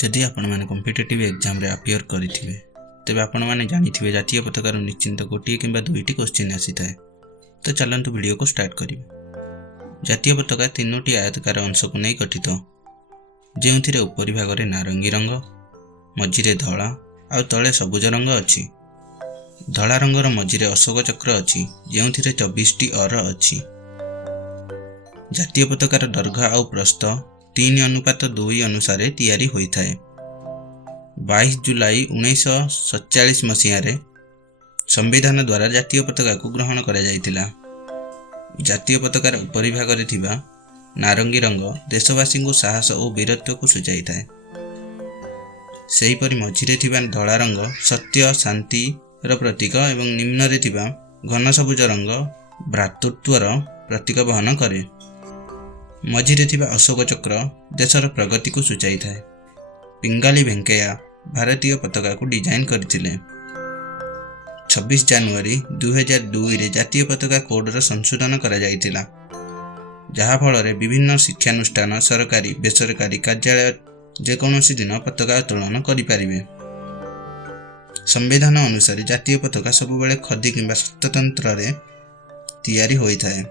जदि आपण मैंने कॉम्पिटिटिव एग्जाम रे अपियर करिथिबे तेबे आपण मैंने जानिथिबे जातीय पताकार निश्चिंत गोटे किंबा दुईटी क्वेश्चन आसी थाए। तो चलंतु वीडियो को स्टार्ट करिबे। जातीय पताका तीनोटी आयतकार अंश को नहीं गठित, जेउथिरे उपरि भाग रे नारंगी रंग, मझिरे धला आ तळे सबुज रंग अछि। धला रंगर मझिरे अशोक चक्र अछि, जेउथिरे 24टी अर अछि। जातीय पताकार दर्घ आ प्रस्थ 3:2 अनुसार तैयारी होइथाए। 22 जुलाई 1947 मसीह संविधान द्वारा जातीय पताका को ग्रहण करा जायतिला। जातीय पताकार उपरि भाग रे थिबा नारंगी रंग देशवासी को साहस और वीरत्व को सूचाई थाए। सेहीपरि मझिरे थिबा धला रंग सत्य शांति र प्रतीक एवं निम्न रे थिबा घन सबुज रंग भ्रातृत्वर प्रतीक वहन करे। मझिरे थिबा अशोक चक्र देशर प्रगति को सूचाई थाए। पिंगाली वेंकैया भारतीय पताका को डिजाइन करथिले। 26 जनवरी 2002 रे जातीय पताका कोड र संशोधन करा जायतिला, जहा फल रे विभिन्न शिक्षानुष्ठान सरकारी बेसरकारी कार्यालय जेकोसी दिन पताका उत्तोलन करि पारिबे। संविधान अनुसार जातीय पताका सबुबेले खदी किंबा स्वतंत्र रे तैयारी होई थाए।